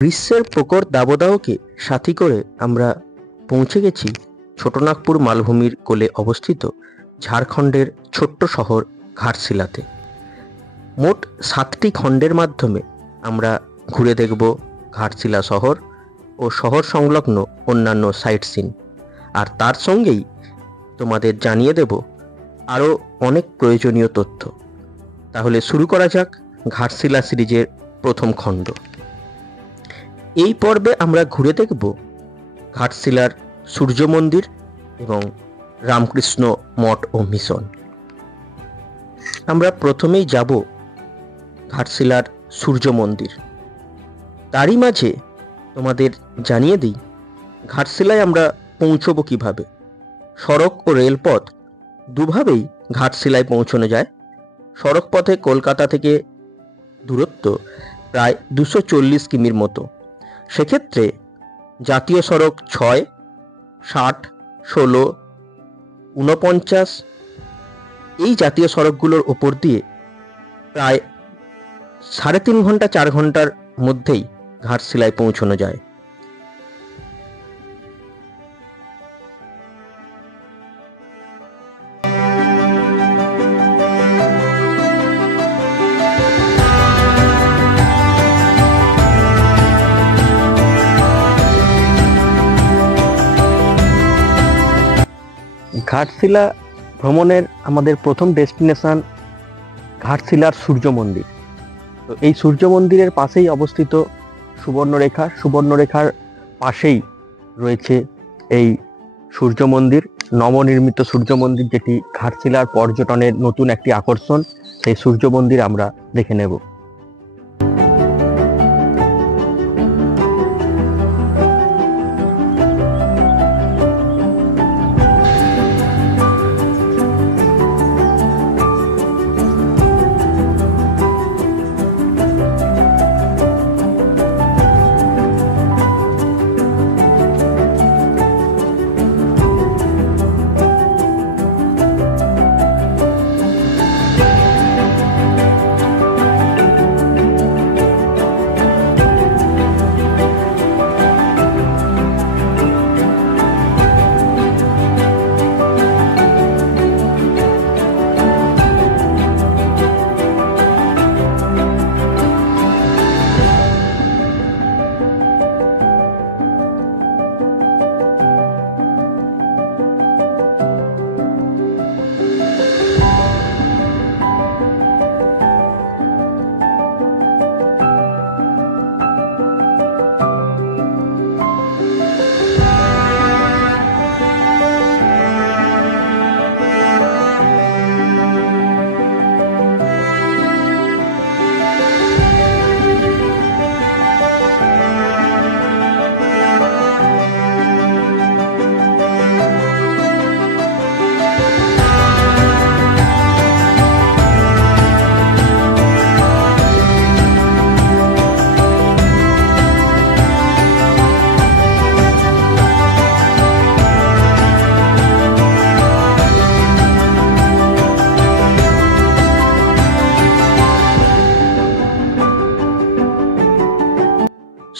গ্রীষ্মের প্রখর দাবদাহকে সাথী করে আমরা পৌঁছে গেছি ছোটনাগপুর মালভূমির কোলে অবস্থিত ঝাড়খণ্ডের ছোট্ট শহর ঘাটশিলাতে। মোট 7টি খণ্ডের মাধ্যমে আমরা ঘুরে দেখব ঘাটশিলা শহর ও শহর সংলগ্ন অন্যান্য সাইট সিন, আর তার সঙ্গেই তোমাদের জানিয়ে দেব আরও অনেক প্রয়োজনীয় তথ্য। তাহলে শুরু করা যাক ঘাটশিলা সিরিজের প্রথম খণ্ড। এই পর্বে আমরা ঘুরে দেখব ঘাটশিলার সূর্য মন্দির এবং রামকৃষ্ণ মঠ ও মিশন। আমরা প্রথমেই যাব ঘাটশিলার সূর্য মন্দির। তারই মাঝে তোমাদের জানিয়ে দিই ঘাটশিলায় আমরা পৌঁছবো কিভাবে। সড়ক ও রেলপথ দুভাবেই ঘাটশিলায় পৌঁছানো যায়। সড়ক পথে কলকাতা থেকে দূরত্ব প্রায় 240 কিমির মতো। সেক্ষেত্রে জাতীয় সড়ক 6, 60, 16, 49 এই জাতীয় সড়কগুলোর ওপর দিয়ে প্রায় 3.5 ঘন্টা 4 ঘন্টার মধ্যেই ঘাটশিলায় পৌঁছানো যায়। ঘাটশিলা ভ্রমণের আমাদের প্রথম ডেস্টিনেশন ঘাটশিলার সূর্য মন্দির। তো এই সূর্য মন্দিরের পাশেই অবস্থিত সুবর্ণরেখা। সুবর্ণরেখার পাশেই রয়েছে এই সূর্য মন্দির, নবনির্মিত সূর্য মন্দির, যেটি ঘাটশিলার পর্যটনের নতুন একটি আকর্ষণ। সেই সূর্য মন্দির আমরা দেখে নেব।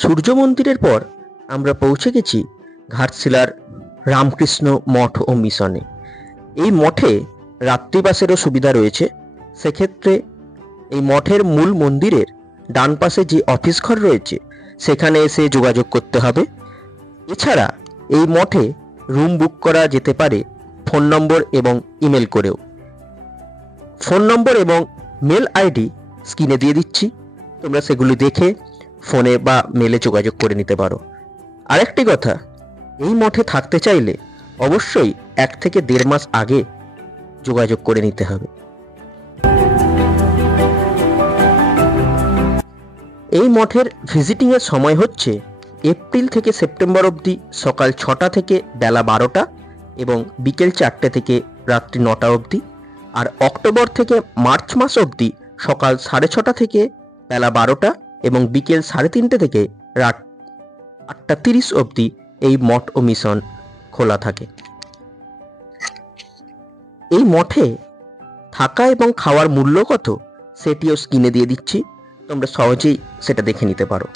সূর্য মন্দিরের পর আমরা পৌঁছে গেছি ঘাটশিলার রামকৃষ্ণ মঠ ও মিশনে। এই মঠে রাত্রিবাসেরও সুবিধা রয়েছে। সেক্ষেত্রে এই মঠের মূল মন্দিরের ডান পাশে যে অফিস ঘর রয়েছে সেখানে এসে যোগাযোগ করতে হবে। এছাড়া এই মঠে রুম বুক করা যেতে পারে ফোন নম্বর এবং ইমেল করেও। ফোন নম্বর এবং মেল আইডি স্ক্রিনে দিয়ে দিচ্ছি, তোমরা সেগুলি দেখে ফোনে বা মেলে যোগাযোগ করে নিতে পারো। আরেকটি কথা, এই মঠে থাকতে চাইলে অবশ্যই 1 থেকে 1.5 মাস আগে যোগাযোগ করে নিতে হবে। এই মঠের ভিজিটিংয়ের সময় হচ্ছে এপ্রিল থেকে সেপ্টেম্বর অবধি সকাল 6টা থেকে বেলা 12টা এবং বিকেল 4টে থেকে রাত্রি 9টা অবধি। আর অক্টোবর থেকে মার্চ মাস অবধি সকাল 6:30 থেকে বেলা 12টা এবং বিকেল 3:30 থেকে রাত 8:30 অবধি এই মঠ ও মিশন খোলা থাকে। এই মঠে থাকা এবং খাওয়ার মূল্য কত সেটিও স্ক্রিনে দিয়ে দিচ্ছি, তোমরা সহজেই সেটা দেখে নিতে পারো।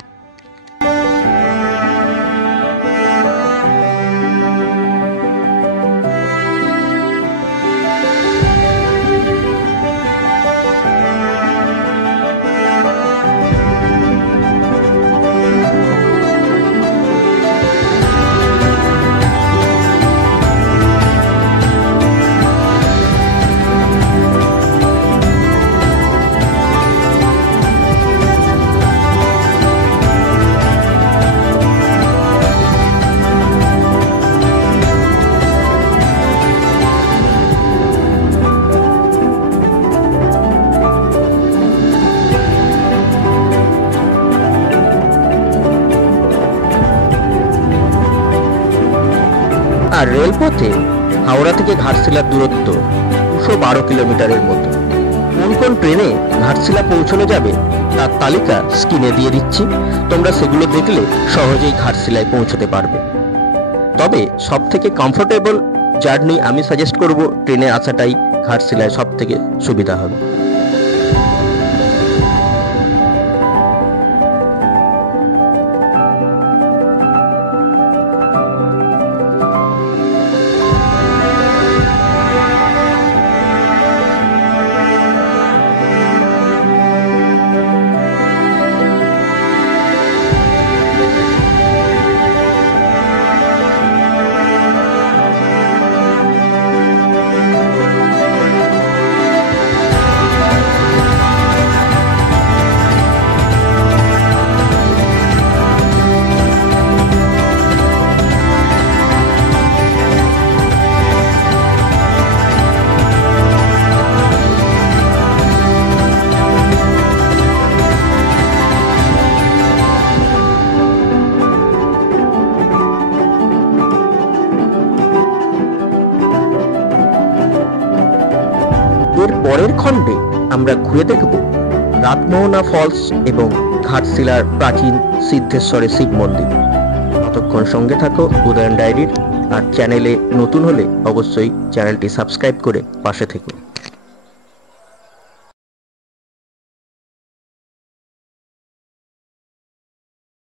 আর রেলপথে হাওড়া থেকে ঘাটশিলার দূরত্ব 212 কিলোমিটারের মতো। কোন কোন ট্রেনে ঘাটশিলা পৌঁছানো যাবে তার তালিকা স্ক্রিনে দিয়ে দিচ্ছি, তোমরা সেগুলো দেখলে সহজেই ঘাটশিলায় পৌঁছতে পারবে। তবে সব থেকে কমফোর্টেবল জার্নি আমি সাজেস্ট করব ট্রেনে আসাটাই ঘাটশিলায় সব থেকে সুবিধা হবে। এর পরের খণ্ডে আমরা ঘুরে দেখব রাতমোহনা ফলস এবং ঘাটশিলার প্রাচীন সিদ্ধেশ্বরের শিব মন্দির। ততক্ষণ সঙ্গে থাকো উদয়ন ডায়েরির, আর চ্যানেলে নতুন হলে অবশ্যই চ্যানেলটি সাবস্ক্রাইব করে পাশে থেকো।